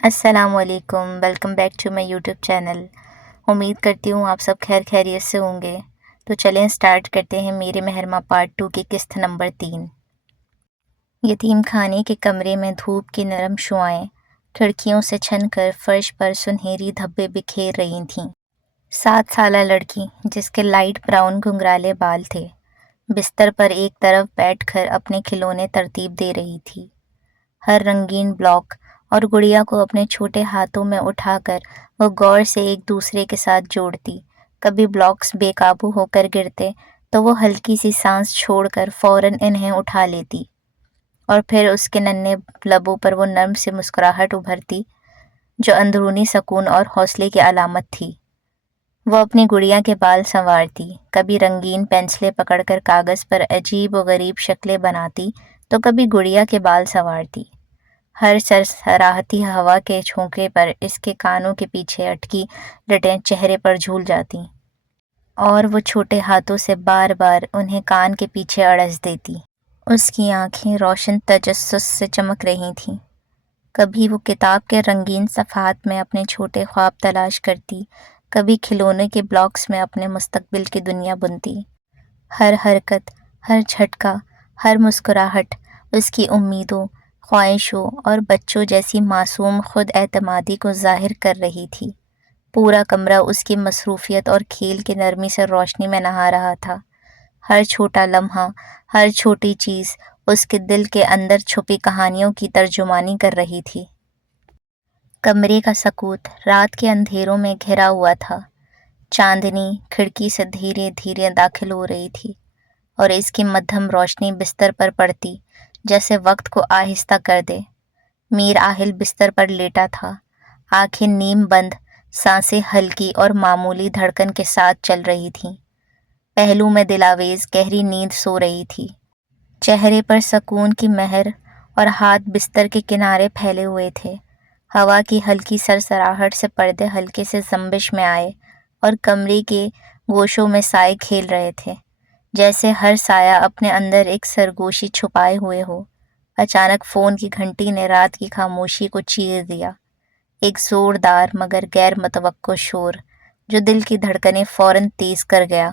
السلام علیکم، welcome back to my YouTube channel. امید کرتی ہوں آپ سب خیر خیریت سے ہوں گے۔ تو چلیں سٹارٹ کرتے ہیں میرے محرمہ پارٹ 2 کی قسط نمبر 3۔ یتیم خانے کے کمرے میں دھوپ کی نرم شعاعیں کھڑکیوں سے چھن کر فرش پر سنہری دھبے بکھیر رہی تھیں۔ 7 سالہ لڑکی جس کے لائٹ براؤن گھنگرالے بال تھے، بستر پر ایک طرف بیٹھ کر اپنے کھلونے ترتیب دے رہی تھی۔ ہر رنگین بلاک اور گڑیا کو اپنے چھوٹے ہاتھوں میں اٹھا کر وہ غور سے ایک دوسرے کے ساتھ جوڑتی۔ کبھی بلاکس بے قابو ہو کر گرتے تو وہ ہلکی سی سانس چھوڑ کر فوراً انہیں اٹھا لیتی، اور پھر اس کے ننھے لبوں پر وہ نرم سی مسکراہٹ ابھرتی جو اندرونی سکون اور حوصلے کی علامت تھی۔ وہ اپنی گڑیا کے بال سنوارتی، کبھی رنگین پینسلیں پکڑ کر کاغذ پر عجیب و غریب شکلیں بناتی تو کبھی گڑیا کے بال سنوارتی۔ ہر سرسراہتی ہوا کے جھونکے پر اس کے کانوں کے پیچھے اٹکی لٹیں چہرے پر جھول جاتی، اور وہ چھوٹے ہاتھوں سے بار بار انہیں کان کے پیچھے اڑس دیتی۔ اس کی آنکھیں روشن تجسس سے چمک رہی تھیں۔ کبھی وہ کتاب کے رنگین صفحات میں اپنے چھوٹے خواب تلاش کرتی، کبھی کھلونے کے بلاکس میں اپنے مستقبل کی دنیا بنتی۔ ہر حرکت، ہر جھٹکا، ہر مسکراہٹ اس کی امیدوں، خواہشوں اور بچوں جیسی معصوم خود اعتمادی کو ظاہر کر رہی تھی۔ پورا کمرہ اس کی مصروفیت اور کھیل کی نرمی سے روشنی میں نہا رہا تھا۔ ہر چھوٹا لمحہ، ہر چھوٹی چیز اس کے دل کے اندر چھپی کہانیوں کی ترجمانی کر رہی تھی۔ کمرے کا سکوت رات کے اندھیروں میں گھرا ہوا تھا۔ چاندنی کھڑکی سے دھیرے دھیرے داخل ہو رہی تھی، اور اس کی مدھم روشنی بستر پر پڑتی جیسے وقت کو آہستہ کر دے۔ میر آہل بستر پر لیٹا تھا، آنکھیں نیم بند، سانسیں ہلکی اور معمولی دھڑکن کے ساتھ چل رہی تھیں۔ پہلو میں دلاویز گہری نیند سو رہی تھی، چہرے پر سکون کی مہر، اور ہاتھ بستر کے کنارے پھیلے ہوئے تھے۔ ہوا کی ہلکی سرسراہٹ سے پردے ہلکے سے جنبش میں آئے، اور کمرے کے گوشوں میں سائے کھیل رہے تھے، جیسے ہر سایہ اپنے اندر ایک سرگوشی چھپائے ہوئے ہو۔ اچانک فون کی گھنٹی نے رات کی خاموشی کو چیر دیا، ایک زوردار مگر غیر متوقع شور جو دل کی دھڑکنیں فوراً تیز کر گیا۔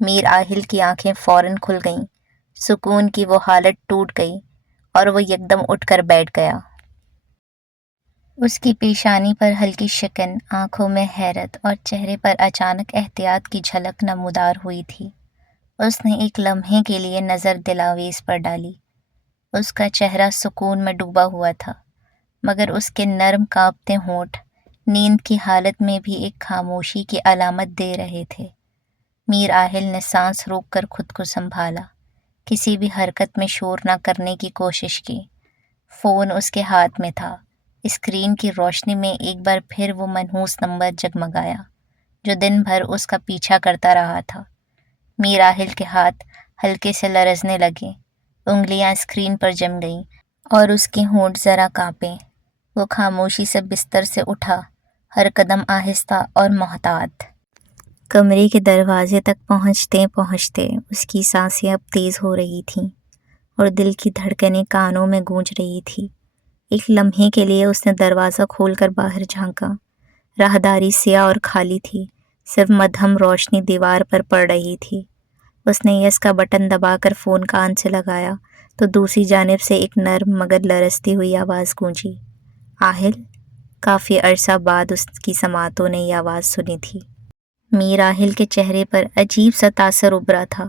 میر آہل کی آنکھیں فوراً کھل گئیں، سکون کی وہ حالت ٹوٹ گئی، اور وہ یکدم اٹھ کر بیٹھ گیا۔ اس کی پیشانی پر ہلکی شکن، آنکھوں میں حیرت، اور چہرے پر اچانک احتیاط کی جھلک نمودار ہوئی تھی۔ اس نے ایک لمحے کے لیے نظر دلاویز پر ڈالی۔ اس کا چہرہ سکون میں ڈوبا ہوا تھا، مگر اس کے نرم کانپتے ہونٹ نیند کی حالت میں بھی ایک خاموشی کی علامت دے رہے تھے۔ میر آہل نے سانس روک کر خود کو سنبھالا، کسی بھی حرکت میں شور نہ کرنے کی کوشش کی۔ فون اس کے ہاتھ میں تھا، اسکرین کی روشنی میں ایک بار پھر وہ منحوس نمبر جگمگایا جو دن بھر اس کا پیچھا کرتا رہا تھا۔ میر آہل کے ہاتھ ہلکے سے لرزنے لگے، انگلیاں اسکرین پر جم گئیں، اور اس کے ہونٹ ذرا کانپے۔ وہ خاموشی سے بستر سے اٹھا، ہر قدم آہستہ اور محتاط۔ کمرے کے دروازے تک پہنچتے پہنچتے اس کی سانسیں اب تیز ہو رہی تھیں، اور دل کی دھڑکنیں کانوں میں گونج رہی تھی۔ ایک لمحے کے لیے اس نے دروازہ کھول کر باہر جھانکا۔ راہداری سیاہ اور خالی تھی، صرف مدھم روشنی دیوار پر پڑ رہی تھی۔ اس نے یس کا بٹن دبا کر فون کان سے لگایا تو دوسری جانب سے ایک نرم مگر لرزتی ہوئی آواز گونجی، آہل؟ کافی عرصہ بعد اس کی سماعتوں نے یہ آواز سنی تھی۔ میر آہل کے چہرے پر عجیب سا تاثر ابھرا تھا۔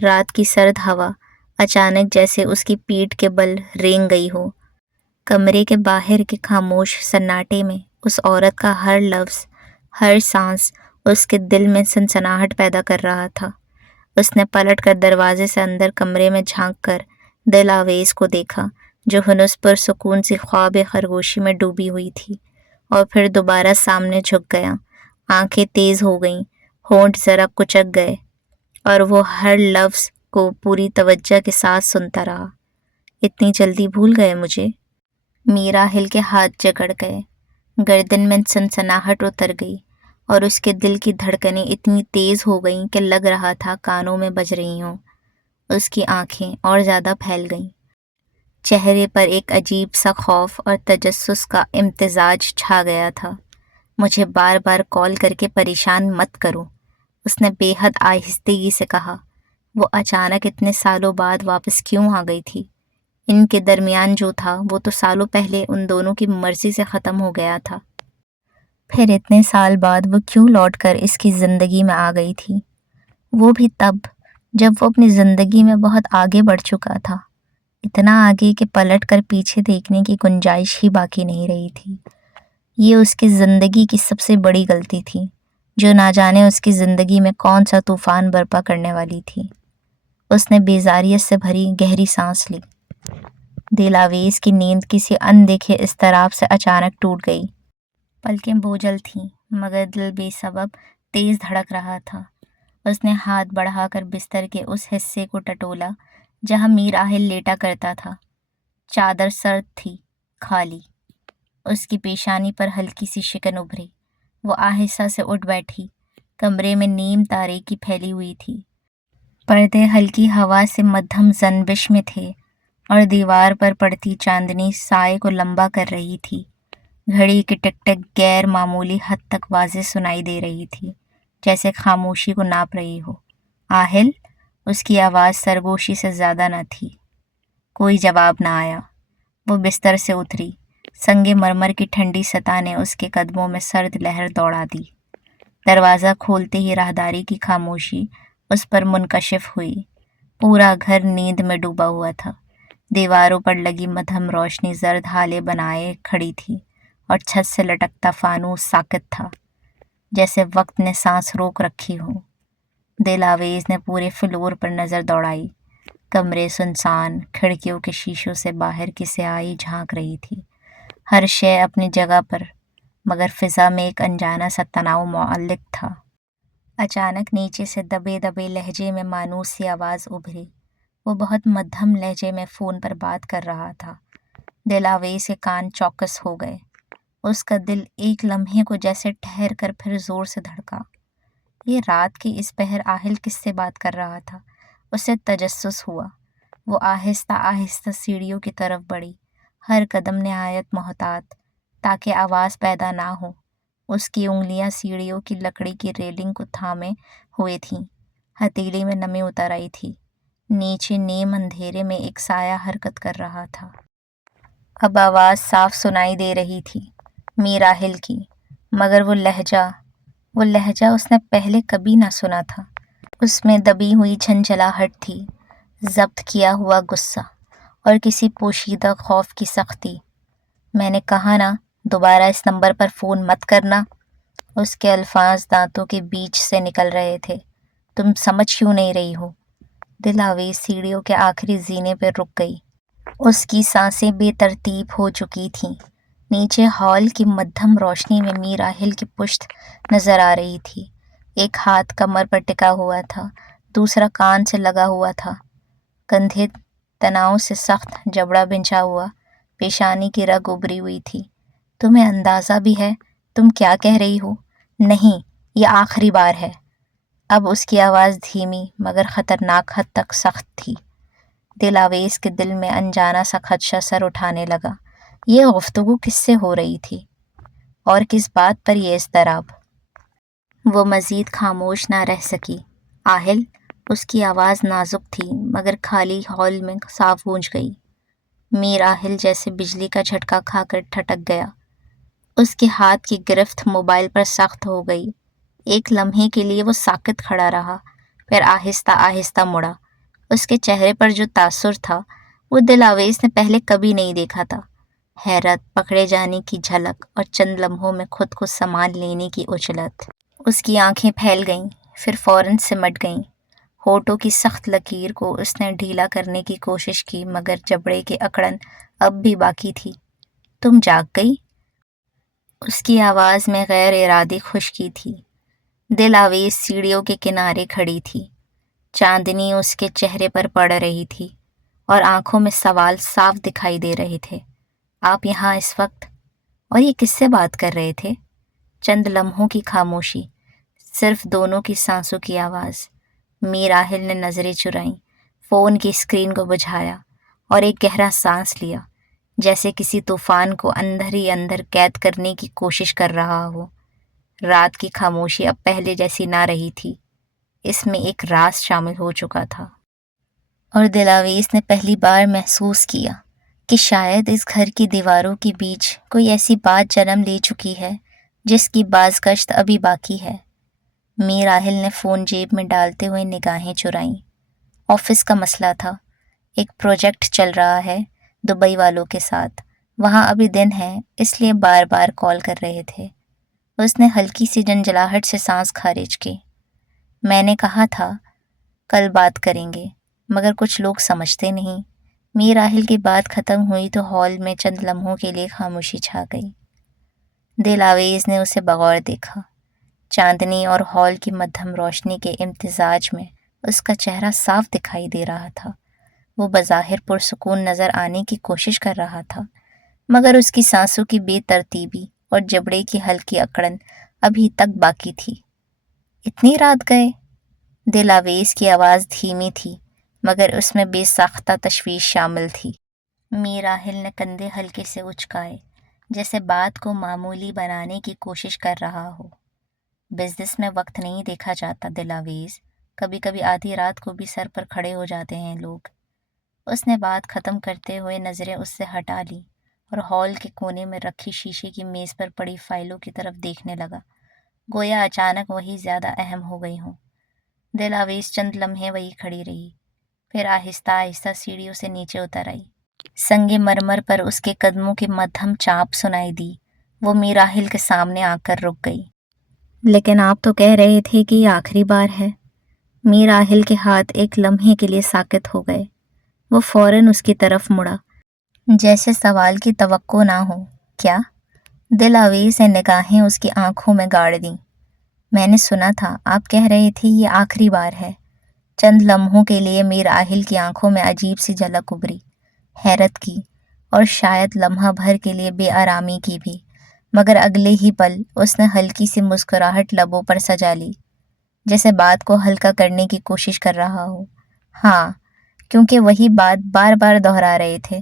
رات کی سرد ہوا اچانک جیسے اس کی پیٹھ کے بل رینگ گئی ہو۔ کمرے کے باہر کے خاموش سناٹے میں اس عورت کا ہر لفظ، ہر سانس اس کے دل میں سنسناہٹ پیدا کر رہا تھا۔ اس نے پلٹ کر دروازے سے اندر کمرے میں جھانک کر دل آویز کو دیکھا جو ہنوس پر سکون سی خواب خرگوشی میں ڈوبی ہوئی تھی، اور پھر دوبارہ سامنے جھک گیا۔ آنکھیں تیز ہو گئیں، ہونٹ ذرا کچک گئے، اور وہ ہر لفظ کو پوری توجہ کے ساتھ سنتا رہا۔ اتنی جلدی بھول گئے مجھے؟ میر آہل کے ہاتھ جکڑ گئے، گردن میں سنسناہٹ اتر گئی، اور اس کے دل کی دھڑکنیں اتنی تیز ہو گئیں کہ لگ رہا تھا کانوں میں بج رہی ہوں۔ اس کی آنکھیں اور زیادہ پھیل گئیں، چہرے پر ایک عجیب سا خوف اور تجسس کا امتزاج چھا گیا تھا۔ مجھے بار بار کال کر کے پریشان مت کرو، اس نے بے حد آہستگی سے کہا۔ وہ اچانک اتنے سالوں بعد واپس کیوں آ گئی تھی؟ ان کے درمیان جو تھا وہ تو سالوں پہلے ان دونوں کی مرضی سے ختم ہو گیا تھا۔ پھر اتنے سال بعد وہ کیوں لوٹ کر اس کی زندگی میں آ گئی تھی؟ وہ بھی تب جب وہ اپنی زندگی میں بہت آگے بڑھ چکا تھا، اتنا آگے کہ پلٹ کر پیچھے دیکھنے کی گنجائش ہی باقی نہیں رہی تھی۔ یہ اس کی زندگی کی سب سے بڑی غلطی تھی، جو نہ جانے اس کی زندگی میں کون سا طوفان برپا کرنے والی تھی۔ اس نے بیزاریت سے بھری گہری سانس لی۔ دل آویز کی نیند کسی اندیکھے اضطراب سے اچانک ٹوٹ گئی۔ پلکیں بوجھل تھیں مگر دل بے سبب تیز دھڑک رہا تھا۔ اس نے ہاتھ بڑھا کر بستر کے اس حصے کو ٹٹولا جہاں میر آہل لیٹا کرتا تھا۔ چادر سرد تھی، خالی۔ اس کی پیشانی پر ہلکی سی شکن ابھری۔ وہ آہستہ سے اٹھ بیٹھی۔ کمرے میں نیم تاریکی پھیلی ہوئی تھی۔ پردے ہلکی ہوا سے مدھم زنبش میں تھے اور دیوار پر پڑتی چاندنی سائے کو لمبا کر رہی تھی۔ گھڑی کی ٹک ٹک غیر معمولی حد تک واضح سنائی دے رہی تھی، جیسے خاموشی کو ناپ رہی ہو۔ آہل؟ اس کی آواز سرگوشی سے زیادہ نہ تھی۔ کوئی جواب نہ آیا۔ وہ بستر سے اتری۔ سنگ مرمر کی ٹھنڈی سطح نے اس کے قدموں میں سرد لہر دوڑا دی۔ دروازہ کھولتے ہی راہداری کی خاموشی اس پر منکشف ہوئی۔ پورا گھر نیند میں ڈوبا ہوا تھا۔ دیواروں پر لگی مدھم روشنی زرد ہالے بنائے کھڑی تھی اور چھت سے لٹکتا فانوس ساکت تھا، جیسے وقت نے سانس روک رکھی ہو۔ دل آویز نے پورے فلور پر نظر دوڑائی۔ کمرے سنسان، کھڑکیوں کے شیشوں سے باہر کی سیاہی جھانک رہی تھی۔ ہر شے اپنی جگہ پر، مگر فضا میں ایک انجانا سا تناؤ معلق تھا۔ اچانک نیچے سے دبے دبے لہجے میں مانوس سی آواز ابھری۔ وہ بہت مدھم لہجے میں فون پر بات کر رہا تھا۔ دل آویز کے کان چوکس ہو گئے۔ اس کا دل ایک لمحے کو جیسے ٹھہر کر پھر زور سے دھڑکا۔ یہ رات کی اس پہر آہل کس سے بات کر رہا تھا؟ اسے تجسس ہوا۔ وہ آہستہ آہستہ سیڑھیوں کی طرف بڑھی، ہر قدم نہایت محتاط، تاکہ آواز پیدا نہ ہو۔ اس کی انگلیاں سیڑھیوں کی لکڑی کی ریلنگ کو تھامے ہوئے تھیں۔ ہتھیلی میں نمی اتر آئی تھی۔ نیچے نیم اندھیرے میں ایک سایہ حرکت کر رہا تھا۔ اب آواز صاف سنائی دے رہی تھی، میر آہل کی، مگر وہ لہجہ اس نے پہلے کبھی نہ سنا تھا۔ اس میں دبی ہوئی جھنجھلاہٹ تھی، ضبط کیا ہوا غصہ اور کسی پوشیدہ خوف کی سختی۔ میں نے کہا نا، دوبارہ اس نمبر پر فون مت کرنا۔ اس کے الفاظ دانتوں کے بیچ سے نکل رہے تھے۔ تم سمجھ کیوں نہیں رہی ہو؟ دل آویز سیڑھیوں کے آخری زینے پہ رک گئی۔ اس کی سانسیں بے ترتیب ہو چکی تھیں۔ نیچے ہال کی مدھم روشنی میں میر آہل کی پشت نظر آ رہی تھی۔ ایک ہاتھ کمر پر ٹکا ہوا تھا، دوسرا کان سے لگا ہوا تھا۔ کندھے تناؤ سے سخت، جبڑا بنچا ہوا، پیشانی کی رگ ابری ہوئی تھی۔ تمہیں اندازہ بھی ہے تم کیا کہہ رہی ہو؟ نہیں، یہ آخری بار ہے۔ اب اس کی آواز دھیمی مگر خطرناک حد تک سخت تھی۔ دل آویز کے دل میں انجانا سا خدشہ سر اٹھانے لگا۔ یہ گفتگو کس سے ہو رہی تھی اور کس بات پر یہ اضطراب؟ وہ مزید خاموش نہ رہ سکی۔ آہل؟ اس کی آواز نازک تھی مگر خالی ہال میں صاف گونج گئی۔ میر آہل جیسے بجلی کا جھٹکا کھا کر ٹھٹک گیا۔ اس کے ہاتھ کی گرفت موبائل پر سخت ہو گئی۔ ایک لمحے کے لیے وہ ساکت کھڑا رہا، پھر آہستہ آہستہ مڑا۔ اس کے چہرے پر جو تاثر تھا وہ دل آویز نے پہلے کبھی نہیں دیکھا تھا۔ حیرت، پکڑے جانے کی جھلک اور چند لمحوں میں خود کو سنبھال لینے کی عجلت۔ اس کی آنکھیں پھیل گئیں، پھر فوراً سمٹ گئیں۔ ہونٹوں کی سخت لکیر کو اس نے ڈھیلا کرنے کی کوشش کی مگر جبڑے کی اکڑن اب بھی باقی تھی۔ تم جاگ گئی؟ اس کی آواز میں غیر ارادی خشکی تھی۔ دل آویز سیڑھیوں کے کنارے کھڑی تھی۔ چاندنی اس کے چہرے پر پڑ رہی تھی اور آنکھوں میں سوال صاف دکھائی دے رہے تھے۔ آپ یہاں اس وقت؟ اور یہ کس سے بات کر رہے تھے؟ چند لمحوں کی خاموشی، صرف دونوں کی سانسوں کی آواز۔ میر آہل نے نظریں چرائیں، فون کی اسکرین کو بجھایا اور ایک گہرا سانس لیا، جیسے کسی طوفان کو اندر ہی اندر قید کرنے کی کوشش کر رہا ہو۔ رات کی خاموشی اب پہلے جیسی نہ رہی تھی، اس میں ایک راز شامل ہو چکا تھا، اور دلاویز نے پہلی بار محسوس کیا کہ شاید اس گھر کی دیواروں کے بیچ کوئی ایسی بات جنم لے چکی ہے جس کی بازگشت ابھی باقی ہے۔ میر راحل نے فون جیب میں ڈالتے ہوئے نگاہیں چرائیں۔ آفس کا مسئلہ تھا، ایک پروجیکٹ چل رہا ہے دبئی والوں کے ساتھ، وہاں ابھی دن ہے اس لیے بار بار کال کر رہے تھے۔ اس نے ہلکی سی جنجلاہٹ سے سانس خارج کی۔ میں نے کہا تھا کل بات کریں گے، مگر کچھ لوگ سمجھتے نہیں۔ میر راحل کی بات ختم ہوئی تو ہال میں چند لمحوں کے لیے خاموشی چھا گئی۔ دلاویز نے اسے بغور دیکھا۔ چاندنی اور ہال کی مدھم روشنی کے امتزاج میں اس کا چہرہ صاف دکھائی دے رہا تھا۔ وہ بظاہر پرسکون نظر آنے کی کوشش کر رہا تھا، مگر اس کی سانسوں کی بے ترتیبی اور جبڑے کی ہلکی اکڑن ابھی تک باقی تھی۔ اتنی رات گئے؟ دلاویز کی آواز دھیمی تھی، مگر اس میں بے ساختہ تشویش شامل تھی۔ میر راحل نے کندھے ہلکے سے اچکائے، جیسے بات کو معمولی بنانے کی کوشش کر رہا ہو۔ بزنس میں وقت نہیں دیکھا جاتا دلاویز، کبھی کبھی آدھی رات کو بھی سر پر کھڑے ہو جاتے ہیں لوگ۔ اس نے بات ختم کرتے ہوئے نظریں اس سے ہٹا لی اور ہال کے کونے میں رکھی شیشے کی میز پر پڑی فائلوں کی طرف دیکھنے لگا، گویا اچانک وہی زیادہ اہم ہو گئی ہوں۔ دلاویز چند لمحے وہی کھڑی رہی، پھر آہستہ آہستہ سیڑھیوں سے نیچے اتر آئی۔ سنگ مرمر پر اس کے قدموں کی مدھم چاپ سنائی دی۔ وہ میر راحل کے سامنے آ کر رک گئی۔ لیکن آپ تو کہہ رہے تھے کہ یہ آخری بار ہے۔ میر راحل کے ہاتھ ایک لمحے کے لیے ساکت ہو گئے۔ وہ فوراً اس کی طرف مڑا، جیسے سوال کی توقع نہ ہو۔ کیا؟ دلاویز نے نگاہیں اس کی آنکھوں میں گاڑ دیں۔ میں نے سنا تھا آپ کہہ رہے تھے یہ آخری بار ہے۔ چند لمحوں کے لیے میر راحل کی آنکھوں میں عجیب سی جھلک ابھری، حیرت کی اور شاید لمحہ بھر کے لیے بے آرامی کی بھی، مگر اگلے ہی پل اس نے ہلکی سی مسکراہٹ لبوں پر سجا لی، جیسے بات کو ہلکا کرنے کی کوشش کر رہا ہو۔ ہاں، کیونکہ وہی بات بار بار دہرا رہے تھے۔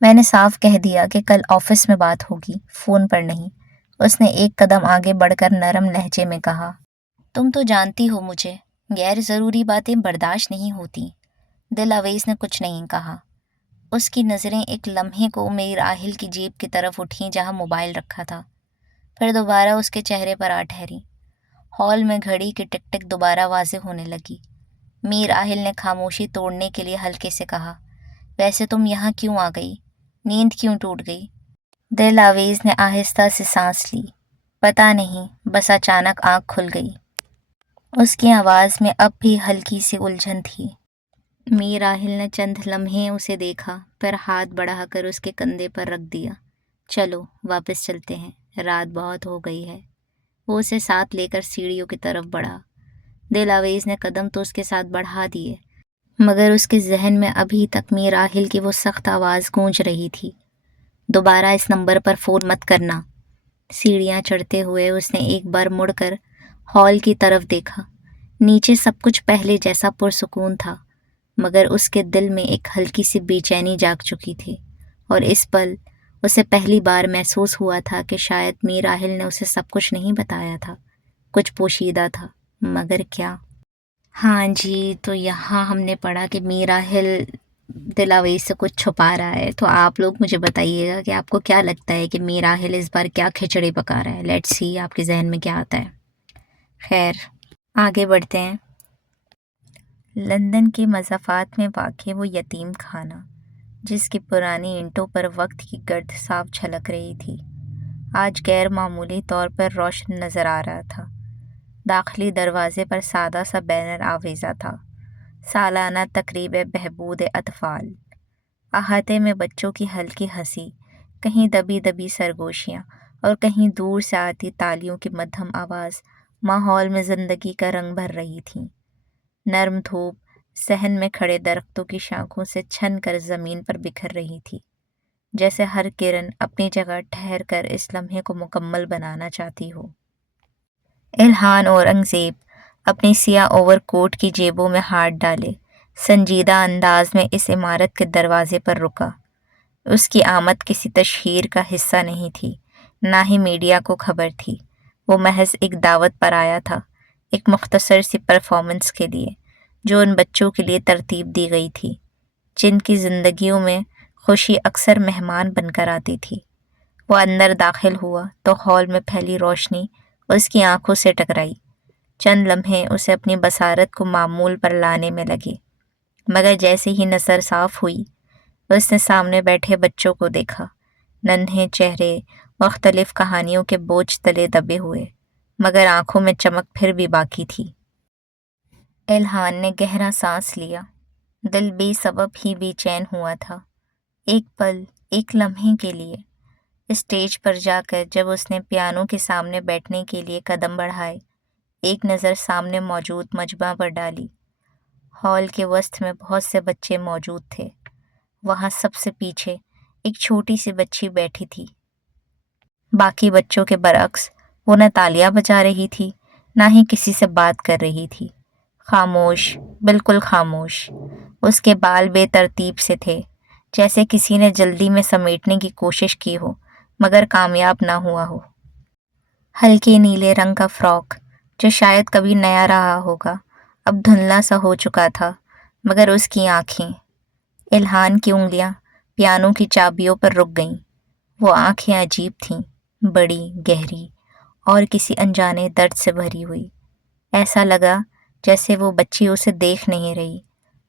میں نے صاف کہہ دیا کہ کل آفس میں بات ہوگی، فون پر نہیں۔ اس نے ایک قدم آگے بڑھ کر نرم لہجے میں کہا، تم تو جانتی ہو مجھے غیر ضروری باتیں برداشت نہیں ہوتی۔ دلاویز نے کچھ نہیں کہا۔ اس کی نظریں ایک لمحے کو میر راحل کی جیب کی طرف اٹھیں جہاں موبائل رکھا تھا، پھر دوبارہ اس کے چہرے پر آ ٹھہری۔ ہال میں گھڑی کی ٹک ٹک دوبارہ واضح ہونے لگی۔ میر راحل نے خاموشی توڑنے کے لیے ہلکے سے کہا، ویسے تم یہاں کیوں آ گئی؟ نیند کیوں ٹوٹ گئی؟ دلاویز نے آہستہ سے سانس لی۔ پتہ نہیں، بس اچانک آنکھ کھل گئی۔ اس کی آواز میں اب بھی ہلکی سی الجھن تھی۔ میر راحل نے چند لمحے اسے دیکھا، پھر ہاتھ بڑھا کر اس کے کندھے پر رکھ دیا۔ چلو واپس چلتے ہیں، رات بہت ہو گئی ہے۔ وہ اسے ساتھ لے کر سیڑھیوں کی طرف بڑھا۔ دلاویز نے قدم تو اس کے ساتھ بڑھا دیے، مگر اس کے ذہن میں ابھی تک میر راحل کی وہ سخت آواز گونج رہی تھی، دوبارہ اس نمبر پر فون مت کرنا۔ سیڑھیاں چڑھتے ہوئے اس نے ایک بار مڑ کر ہال کی طرف دیکھا۔ نیچے سب کچھ پہلے جیسا پرسکون تھا، مگر اس کے دل میں ایک ہلکی سی بے چینی جاگ چکی تھی، اور اس پل اسے پہلی بار محسوس ہوا تھا کہ شاید میر راحل نے اسے سب کچھ نہیں بتایا تھا، کچھ پوشیدہ تھا، مگر کیا؟ ہاں جی، تو یہاں ہم نے پڑھا کہ میر راحل دلاویز سے کچھ چھپا رہا ہے۔ تو آپ لوگ مجھے بتائیے گا کہ آپ کو کیا لگتا ہے کہ میر راحل اس بار کیا کھچڑی پکا رہا ہے۔ لیٹس سی آپ کے ذہن میں کیا آتا ہے۔ خیر، آگے بڑھتے ہیں۔ لندن کے مضافات میں واقع وہ یتیم خانہ، جس کی پرانی اینٹوں پر وقت کی گرد صاف جھلک رہی تھی، آج غیر معمولی طور پر روشن نظر آ رہا تھا۔ داخلی دروازے پر سادہ سا بینر آویزا تھا، سالانہ تقریب بہبود اطفال۔ احاطے میں بچوں کی ہلکی ہنسی، کہیں دبی دبی سرگوشیاں اور کہیں دور سے آتی تالیوں کی مدھم آواز ماحول میں زندگی کا رنگ بھر رہی تھیں۔ نرم دھوپ صحن میں کھڑے درختوں کی شاخوں سے چھن کر زمین پر بکھر رہی تھی، جیسے ہر کرن اپنی جگہ ٹھہر کر اس لمحے کو مکمل بنانا چاہتی ہو۔ الہان اور انگزیب اپنی سیاہ اوور کوٹ کی جیبوں میں ہاتھ ڈالے سنجیدہ انداز میں اس عمارت کے دروازے پر رکا۔ اس کی آمد کسی تشہیر کا حصہ نہیں تھی، نہ ہی میڈیا کو خبر تھی۔ وہ محض ایک دعوت پر آیا تھا، ایک مختصر سی پرفارمنس کے لیے، جو ان بچوں کے لیے ترتیب دی گئی تھی جن کی زندگیوں میں خوشی اکثر مہمان بن کر آتی تھی۔ وہ اندر داخل ہوا تو ہال میں پھیلی روشنی اس کی آنکھوں سے ٹکرائی۔ چند لمحے اسے اپنی بصارت کو معمول پر لانے میں لگے، مگر جیسے ہی نظر صاف ہوئی اس نے سامنے بیٹھے بچوں کو دیکھا، ننھے چہرے مختلف کہانیوں کے بوجھ تلے دبے ہوئے، مگر آنکھوں میں چمک پھر بھی باقی تھی۔ الہان نے گہرا سانس لیا، دل بے سبب ہی بے چین ہوا تھا۔ ایک پل، ایک لمحے کے لیے اسٹیج پر جا کر جب اس نے پیانو کے سامنے بیٹھنے کے لیے قدم بڑھائے، ایک نظر سامنے موجود مجمع پر ڈالی۔ ہال کے وسط میں بہت سے بچے موجود تھے۔ وہاں سب سے پیچھے ایک چھوٹی سی بچی بیٹھی تھی۔ باقی بچوں کے برعکس وہ نہ تالیاں بجا رہی تھی، نہ ہی کسی سے بات کر رہی تھی۔ خاموش، بالکل خاموش۔ اس کے بال بے ترتیب سے تھے، جیسے کسی نے جلدی میں سمیٹنے کی کوشش کی ہو مگر کامیاب نہ ہوا ہو۔ ہلکے نیلے رنگ کا فراک جو شاید کبھی نیا رہا ہوگا اب دھندلا سا ہو چکا تھا، مگر اس کی آنکھیں، الہان کی انگلیاں پیانو کی چابیوں پر رک گئیں۔ وہ آنکھیں عجیب تھیں، بڑی، گہری اور کسی انجانے درد سے بھری ہوئی۔ ایسا لگا جیسے وہ بچی اسے دیکھ نہیں رہی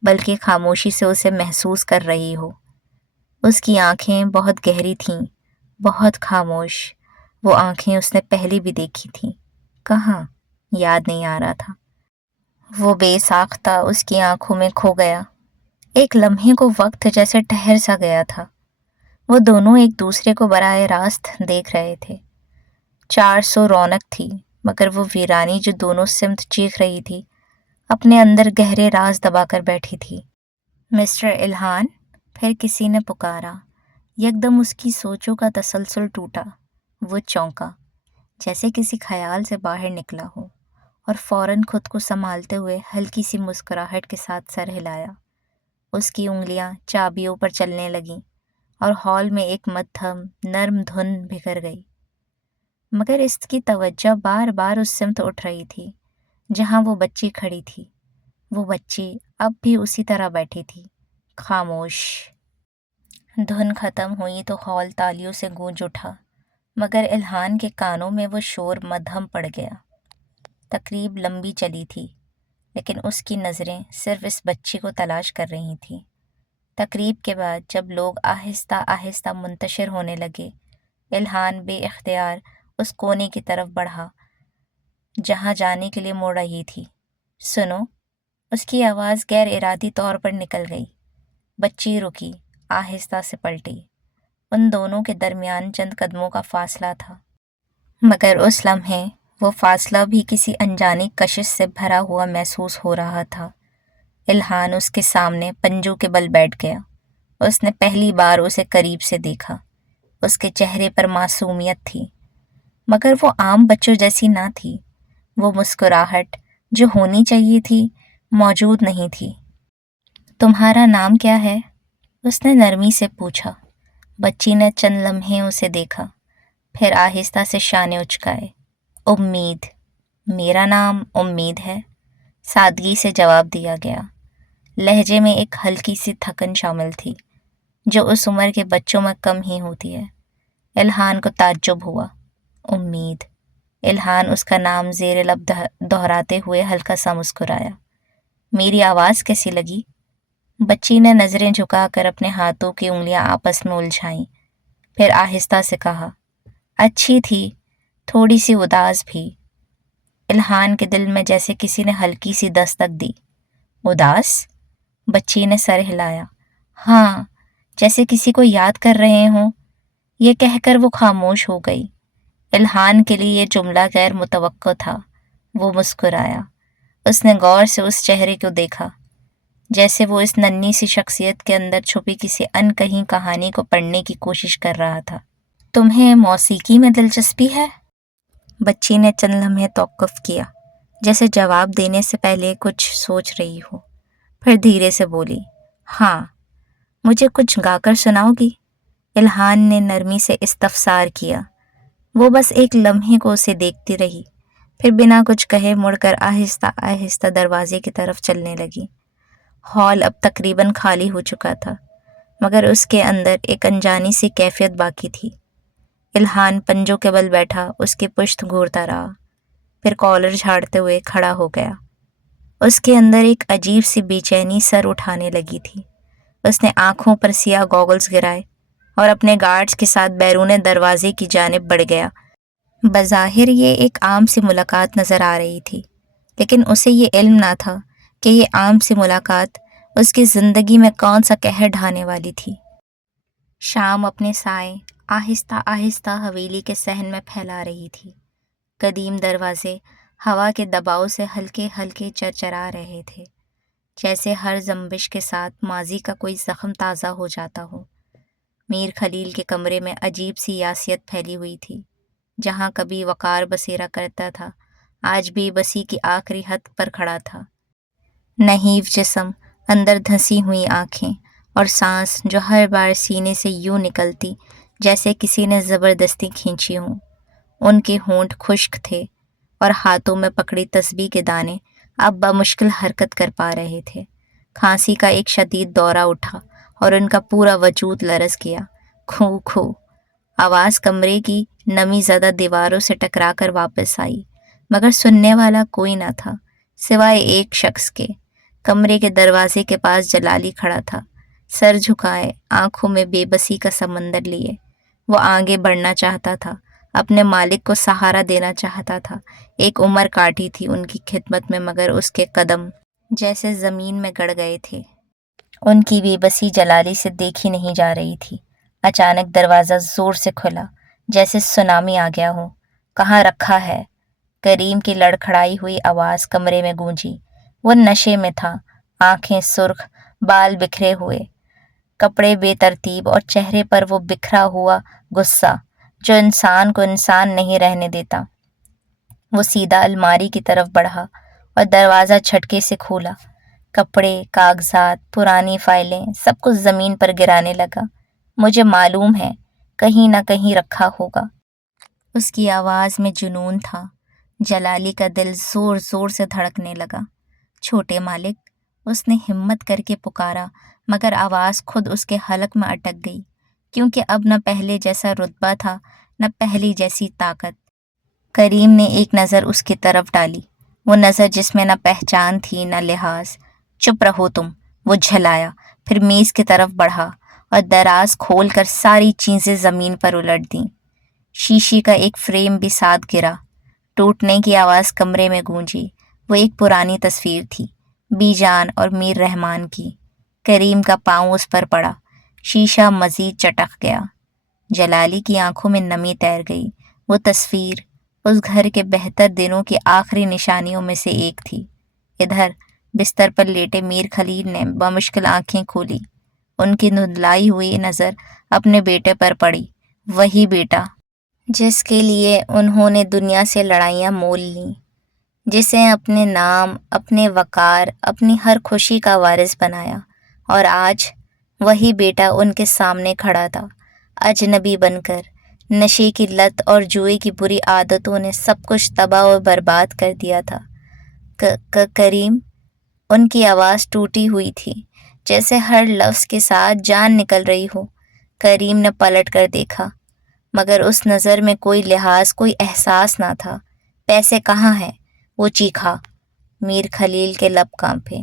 بلکہ خاموشی سے اسے محسوس کر رہی ہو۔ اس کی آنکھیں بہت گہری تھیں، بہت خاموش۔ وہ آنکھیں اس نے پہلے بھی دیکھی تھیں، کہاں، یاد نہیں آ رہا تھا۔ وہ بے ساختہ اس کی آنکھوں میں کھو گیا۔ ایک لمحے کو وقت جیسے ٹھہر سا گیا تھا۔ وہ دونوں ایک دوسرے کو براہ راست دیکھ رہے تھے۔ 400 رونق تھی، مگر وہ ویرانی جو دونوں سمت چیخ رہی تھی اپنے اندر گہرے راز دبا کر بیٹھی تھی۔ مسٹر الہان، پھر کسی نے پکارا۔ یکدم اس کی سوچوں کا تسلسل ٹوٹا۔ وہ چونکا، جیسے کسی خیال سے باہر نکلا ہو، اور فوراً خود کو سنبھالتے ہوئے ہلکی سی مسکراہٹ کے ساتھ سر ہلایا۔ اس کی انگلیاں چابیوں پر چلنے لگیں اور ہال میں ایک مدھم نرم دھن بکھر گئی، مگر اس کی توجہ بار بار اس سمت اٹھ رہی تھی جہاں وہ بچی کھڑی تھی۔ وہ بچی اب بھی اسی طرح بیٹھی تھی، خاموش۔ دھن ختم ہوئی تو ہال تالیوں سے گونج اٹھا، مگر الہان کے کانوں میں وہ شور مدھم پڑ گیا۔ تقریب لمبی چلی تھی، لیکن اس کی نظریں صرف اس بچی کو تلاش کر رہی تھیں۔ تقریب کے بعد جب لوگ آہستہ آہستہ منتشر ہونے لگے، الہان بے اختیار اس کونے کی طرف بڑھا جہاں جانے کے لیے مڑ رہی تھی۔ سنو، اس کی آواز غیر ارادی طور پر نکل گئی۔ بچی رکی، آہستہ سے پلٹی۔ ان دونوں کے درمیان چند قدموں کا فاصلہ تھا، مگر اس لمحے وہ فاصلہ بھی کسی انجانی کشش سے بھرا ہوا محسوس ہو رہا تھا۔ الہان اس کے سامنے پنجوں کے بل بیٹھ گیا۔ اس نے پہلی بار اسے قریب سے دیکھا۔ اس کے چہرے پر معصومیت تھی، مگر وہ عام بچوں جیسی نہ تھی۔ وہ مسکراہٹ جو ہونی چاہیے تھی موجود نہیں تھی۔ تمہارا نام کیا ہے؟ اس نے نرمی سے پوچھا۔ بچی نے چند لمحے اسے دیکھا، پھر آہستہ سے شانے اچکائے۔ امید۔ میرا نام امید ہے، سادگی سے جواب دیا گیا۔ لہجے میں ایک ہلکی سی تھکن شامل تھی جو اس عمر کے بچوں میں کم ہی ہوتی ہے۔ الہان کو تعجب ہوا۔ امید۔ الہان اس کا نام زیر لب دہراتے ہوئے ہلکا سا مسکرایا۔ میری آواز کیسی لگی؟ بچی نے نظریں جھکا کر اپنے ہاتھوں کی انگلیاں آپس میں الجھائیں، پھر آہستہ سے کہا، اچھی تھی، تھوڑی سی اداس بھی۔ الہان کے دل میں جیسے کسی نے ہلکی سی دستک دی۔ اداس؟ بچی نے سر ہلایا۔ ہاں، جیسے کسی کو یاد کر رہے ہوں۔ یہ کہہ کر وہ خاموش ہو گئی۔ الہان کے لیے یہ جملہ غیر متوقع تھا۔ وہ مسکرایا۔ اس نے غور سے اس چہرے کو دیکھا، جیسے وہ اس ننھی سی شخصیت کے اندر چھپی کسی انکہی کہانی کو پڑھنے کی کوشش کر رہا تھا۔ تمہیں موسیقی میں دلچسپی ہے؟ بچی نے چند لمحے توقف کیا، جیسے جواب دینے سے پہلے کچھ سوچ رہی ہو۔ پھر دھیرے سے بولی، ہاں، مجھے کچھ گا کر سناؤ گی؟ الہان نے نرمی سے استفسار کیا۔ وہ بس ایک لمحے کو اسے دیکھتی رہی، پھر بنا کچھ کہے مڑ کر آہستہ آہستہ دروازے کی طرف چلنے لگی۔ ہال اب تقریباً خالی ہو چکا تھا، مگر اس کے اندر ایک انجانی سی کیفیت باقی تھی۔ الہان پنجوں کے بل بیٹھا اس کی پشت گھورتا رہا، پھر کالر جھاڑتے ہوئے کھڑا ہو گیا۔ اس کے اندر ایک عجیب سی بے چینی سر اٹھانے لگی تھی۔ اس نے آنکھوں پر سیاہ گوگلز گرائے اور اپنے گارڈز کے ساتھ بیرون دروازے کی جانب بڑھ گیا۔ بظاہر یہ ایک عام سی ملاقات نظر آ رہی تھی، لیکن اسے یہ علم نہ تھا کہ یہ عام سی ملاقات اس کی زندگی میں کون سا قہر ڈھانے والی تھی۔ شام اپنے سائے آہستہ آہستہ حویلی کے صحن میں پھیلا رہی تھی۔ قدیم دروازے ہوا کے دباؤ سے ہلکے ہلکے چرچرا رہے تھے، جیسے ہر جنبش کے ساتھ ماضی کا کوئی زخم تازہ ہو جاتا ہو۔ میر خلیل کے کمرے میں عجیب سی یاسیت پھیلی ہوئی تھی۔ جہاں کبھی وقار بسیرا کرتا تھا، آج بے بسی کی آخری حد پر کھڑا تھا۔ نحیف جسم، اندر دھنسی ہوئی آنکھیں اور سانس جو ہر بار سینے سے یوں نکلتی جیسے کسی نے زبردستی کھینچی ہوں۔ ان کے ہونٹ خشک تھے اور ہاتھوں میں پکڑی تسبیح کے دانے اب بمشکل حرکت کر پا رہے تھے۔ کھانسی کا ایک شدید دورہ اٹھا اور ان کا پورا وجود لرز گیا۔ کھو کھو آواز کمرے کی نمی زدہ دیواروں سے ٹکرا کر واپس آئی، مگر سننے والا کوئی نہ تھا سوائے ایک شخص کے۔ کمرے کے دروازے کے پاس جلالی کھڑا تھا، سر جھکائے، آنکھوں میں بے بسی کا سمندر لیے۔ وہ آگے بڑھنا چاہتا تھا، اپنے مالک کو سہارا دینا چاہتا تھا۔ ایک عمر کاٹی تھی ان کی خدمت میں، مگر اس کے قدم جیسے زمین میں گڑ گئے تھے۔ ان کی بے بسی جلالی سے دیکھی نہیں جا رہی تھی۔ اچانک دروازہ زور سے کھلا، جیسے سونامی آ گیا ہو۔ کہاں رکھا ہے؟ کریم کی لڑکھڑائی ہوئی آواز کمرے میں گونجی۔ وہ نشے میں تھا، آنکھیں سرخ، بال بکھرے ہوئے، کپڑے بے ترتیب اور چہرے پر وہ بکھرا ہوا غصہ جو انسان کو انسان نہیں رہنے دیتا۔ وہ سیدھا الماری کی طرف بڑھا اور دروازہ جھٹکے سے کھولا۔ کپڑے، کاغذات، پرانی فائلیں سب کچھ زمین پر گرانے لگا۔ مجھے معلوم ہے کہیں نہ کہیں رکھا ہوگا۔ اس کی آواز میں جنون تھا۔ جلالی کا دل زور زور سے دھڑکنے لگا۔ چھوٹے مالک، اس نے ہمت کر کے پکارا، مگر آواز خود اس کے حلق میں اٹک گئی، کیونکہ اب نہ پہلے جیسا رتبہ تھا، نہ پہلی جیسی طاقت۔ کریم نے ایک نظر اس کی طرف ڈالی، وہ نظر جس میں نہ پہچان تھی نہ لحاظ۔ چپ رہو تم، وہ جھلایا، پھر میز کی طرف بڑھا اور دراز کھول کر ساری چیزیں زمین پر الٹ دیں۔ شیشے کا ایک فریم بھی ساتھ گرا۔ ٹوٹنے کی آواز کمرے میں گونجی۔ وہ ایک پرانی تصویر تھی، بی جان اور میر رحمان کی۔ کریم کا پاؤں اس پر پڑا، شیشہ مزید چٹک گیا۔ جلالی کی آنکھوں میں نمی تیر گئی۔ وہ تصویر اس گھر کے بہتر دنوں کی آخری نشانیوں میں سے ایک تھی۔ ادھر بستر پر لیٹے میر خلیل نے بمشکل آنکھیں کھولی۔ ان کی دھندلائی ہوئی نظر اپنے بیٹے پر پڑی، وہی بیٹا جس کے لیے انہوں نے دنیا سے لڑائیاں مول لیں، جسے اپنے نام، اپنے وقار، اپنی ہر خوشی کا وارث بنایا، اور آج وہی بیٹا ان کے سامنے کھڑا تھا، اجنبی بن کر۔ نشے کی لت اور جوئے کی بری عادتوں نے سب کچھ تباہ و برباد کر دیا تھا۔ کریم، ان کی آواز ٹوٹی ہوئی تھی، جیسے ہر لفظ کے ساتھ جان نکل رہی ہو۔ کریم نے پلٹ کر دیکھا، مگر اس نظر میں کوئی لحاظ، کوئی احساس نہ تھا۔ پیسے کہاں ہیں؟ وہ چیخا۔ میر خلیل کے لب کانپے،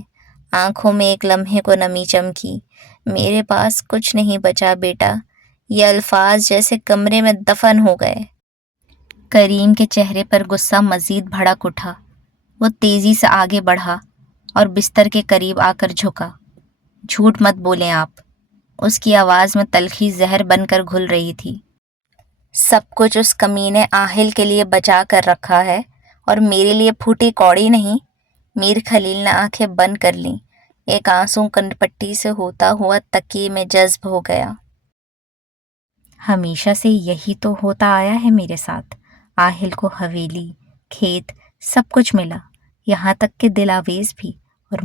آنکھوں میں ایک لمحے کو نمی چمکی۔ میرے پاس کچھ نہیں بچا بیٹا، یہ الفاظ جیسے کمرے میں دفن ہو گئے۔ کریم کے چہرے پر غصہ مزید بھڑک اٹھا۔ وہ تیزی سے آگے بڑھا اور بستر کے قریب آ کر جھکا۔ جھوٹ مت بولیں آپ، اس کی آواز میں تلخی زہر بن کر گھل رہی تھی۔ سب کچھ اس کمینے آہل کے لیے بچا کر رکھا ہے اور میرے لیے پھوٹی کوڑی نہیں۔ میر خلیل نے آنکھیں بند کر لیں، ایک آنسو کنپٹی سے ہوتا ہوا تکیے میں جذب ہو گیا۔ ہمیشہ سے یہی تو ہوتا آیا ہے میرے ساتھ۔ آہل کو حویلی، کھیت، سب کچھ ملا، یہاں تک کہ دل آویز بھی، اور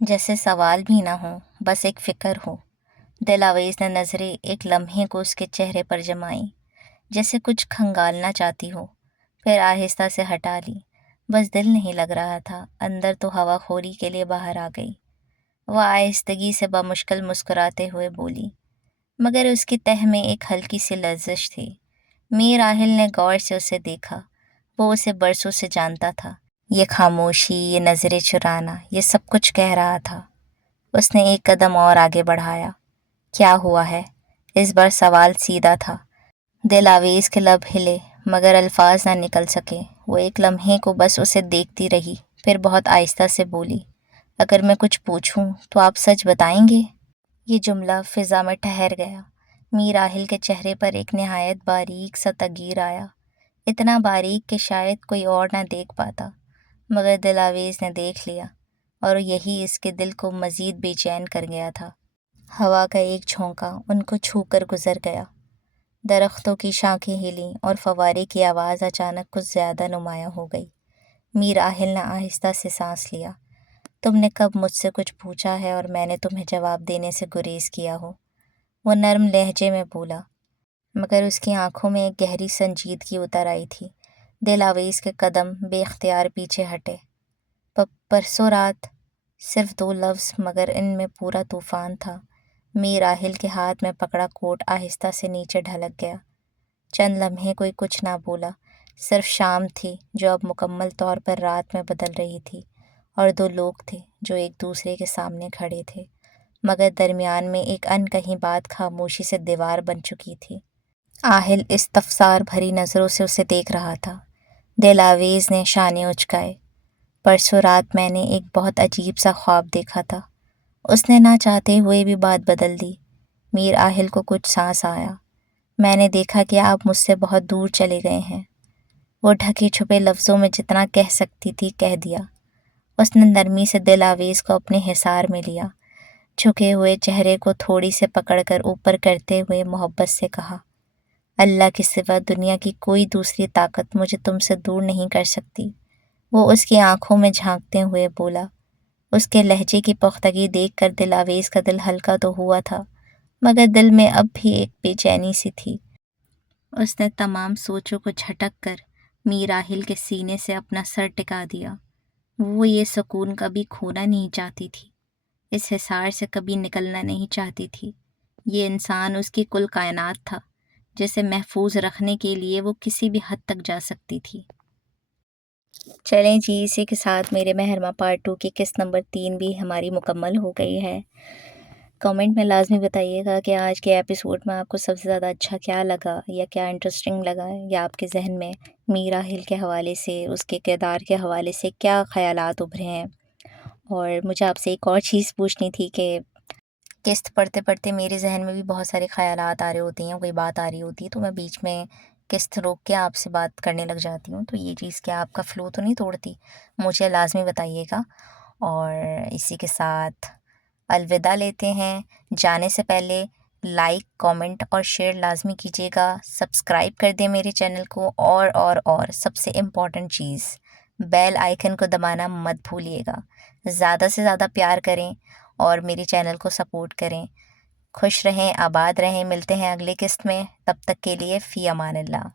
جیسے سوال بھی نہ ہو، بس ایک فکر ہو۔ دلاویز نے نظریں ایک لمحے کو اس کے چہرے پر جمائیں، جیسے کچھ کھنگالنا چاہتی ہو، پھر آہستہ سے ہٹا لی۔ بس دل نہیں لگ رہا تھا، اندر تو ہوا خوری کے لیے باہر آ گئی۔ وہ آہستگی سے بمشکل مسکراتے ہوئے بولی، مگر اس کی تہ میں ایک ہلکی سی لرزش تھی۔ میر راہل نے غور سے اسے دیکھا۔ وہ اسے برسوں سے جانتا تھا۔ یہ خاموشی، یہ نظریں چرانا، یہ سب کچھ کہہ رہا تھا۔ اس نے ایک قدم اور آگے بڑھایا۔ کیا ہوا ہے؟ اس بار سوال سیدھا تھا۔ دل آویز کے لب ہلے مگر الفاظ نہ نکل سکے۔ وہ ایک لمحے کو بس اسے دیکھتی رہی، پھر بہت آہستہ سے بولی، اگر میں کچھ پوچھوں تو آپ سچ بتائیں گے؟ یہ جملہ فضا میں ٹھہر گیا۔ میر راہل کے چہرے پر ایک نہایت باریک سا تغیر آیا، اتنا باریک کہ شاید کوئی اور نہ دیکھ پاتا، مگر دلاویز نے دیکھ لیا، اور یہی اس کے دل کو مزید بے چین کر گیا تھا۔ ہوا کا ایک جھونکا ان کو چھو کر گزر گیا۔ درختوں کی شاخیں ہلیں اور فوارے کی آواز اچانک کچھ زیادہ نمایاں ہو گئی۔ میر راہل نے آہستہ سے سانس لیا۔ تم نے کب مجھ سے کچھ پوچھا ہے اور میں نے تمہیں جواب دینے سے گریز کیا ہو؟ وہ نرم لہجے میں بولا، مگر اس کی آنکھوں میں ایک گہری سنجیدگی اتر آئی تھی۔ دلاویز کے قدم بے اختیار پیچھے ہٹے۔ پرسوں رات، صرف 2 لفظ مگر ان میں پورا طوفان تھا۔ میر راہل کے ہاتھ میں پکڑا کوٹ آہستہ سے نیچے ڈھلک گیا۔ چند لمحے کوئی کچھ نہ بولا، صرف شام تھی جو اب مکمل طور پر رات میں بدل رہی تھی، اور 2 لوگ تھے جو ایک دوسرے کے سامنے کھڑے تھے، مگر درمیان میں ایک کہیں بات خاموشی سے دیوار بن چکی تھی۔ آہل استفسار بھری نظروں سے اسے دیکھ رہا تھا۔ دلاویز نے شانے اچکائے۔ پرسوں رات میں نے ایک بہت عجیب سا خواب دیکھا تھا۔ اس نے نہ چاہتے ہوئے بھی بات بدل دی۔ میر راہل کو کچھ سانس آیا۔ میں نے دیکھا کہ آپ مجھ سے بہت دور چلے گئے ہیں۔ وہ ڈھکے چھپے لفظوں میں جتنا کہہ سکتی تھی کہہ دیا۔ اس نے نرمی سے دلاویز کو اپنے حصار میں لیا، جھکے ہوئے چہرے کو تھوڑی سے پکڑ کر اوپر کرتے ہوئے محبت سے کہا، اللہ کے سوا دنیا کی کوئی دوسری طاقت مجھے تم سے دور نہیں کر سکتی۔ وہ اس کی آنکھوں میں جھانکتے ہوئے بولا۔ اس کے لہجے کی پختگی دیکھ کر دلاویز کا دل ہلکا تو ہوا تھا، مگر دل میں اب بھی ایک بے چینی سی تھی۔ اس نے تمام سوچوں کو جھٹک کر میر راہل کے سینے سے اپنا سر ٹکا دیا۔ وہ یہ سکون کبھی کھونا نہیں چاہتی تھی، اس حصار سے کبھی نکلنا نہیں چاہتی تھی۔ یہ انسان اس کی کل کائنات تھا، جسے محفوظ رکھنے کے لیے وہ کسی بھی حد تک جا سکتی تھی۔ چلیں جی، اسی کے ساتھ میرے مہرباں پارٹ 2 کی قسط نمبر 3 بھی ہماری مکمل ہو گئی ہے۔ کمنٹ میں لازمی بتائیے گا کہ آج کے ایپیسوڈ میں آپ کو سب سے زیادہ اچھا کیا لگا، یا کیا انٹرسٹنگ لگا، یا آپ کے ذہن میں میر راہل کے حوالے سے، اس کے کردار کے حوالے سے کیا خیالات ابھرے ہیں۔ اور مجھے آپ سے ایک اور چیز پوچھنی تھی کہ قسط پڑھتے پڑھتے میرے ذہن میں بھی بہت سارے خیالات آ رہے ہوتے ہیں، کوئی بات آ رہی ہوتی ہے تو میں بیچ میں قسط روک کے آپ سے بات کرنے لگ جاتی ہوں، تو یہ چیز کیا آپ کا فلو تو نہیں توڑتی؟ مجھے لازمی بتائیے گا۔ اور اسی کے ساتھ الوداع لیتے ہیں۔ جانے سے پہلے لائک، کامنٹ اور شیئر لازمی کیجیے گا، سبسکرائب کر دیں میرے چینل کو، اور سب سے امپورٹنٹ چیز، بیل آئیکن کو دبانا مت بھولیے گا۔ زیادہ سے زیادہ پیار کریں اور میری چینل کو سپورٹ کریں۔ خوش رہیں، آباد رہیں، ملتے ہیں اگلے قسط میں، تب تک کے لیے فی امان اللہ۔